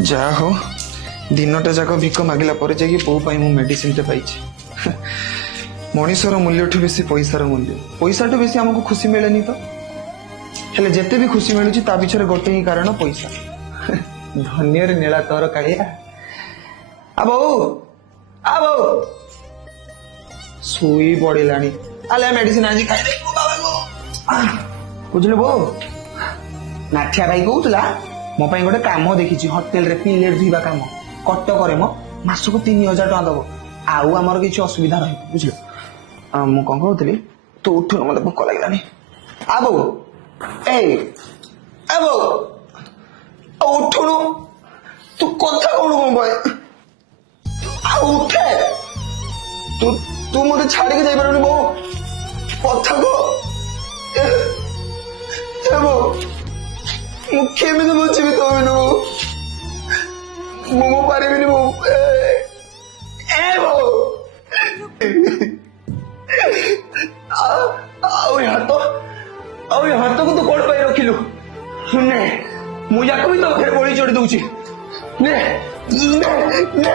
जा हो दिनटा जाक भिक मागिला पर जाकि बो पाई मु मेडिसिन टे पाइछि मनीषर मूल्य ठु बेसी पैसार मूल्य पैसा ठु बेसी हमको खुशी मिलेनी तो हेले जेते भी खुशी मिलुछि ता पिछरे गोटे ही कारण पैसा धन्य रे नीला तोर कालिया आबो सुई पड़िलानी आले मेडिसिन आज खाइ दे बाबा को बुझले बो नाठिया भाई कहूला मो पाई गोटे काम देखी होटेल रे प्लेट धुइबा काम कटक करे मो मासको 3000 टका दबो आउ हमर किछ असुविधा रही बुझलो मु कौन कहतली तू उठ मते भूख लागलानी आबो ए आबो उठुनु तू कथा कोन को भाई आ उठे तू तू मते छाड़ी के जाई परनी बो कथा को आबो मु केमिति बचिबि तो बिनु मो पारिबिनी मो ए बो आओ यहाँ तो तू कौन पाई रखिलु ने मु याको भी तो फेर बळी चढ़ी दउची ने ने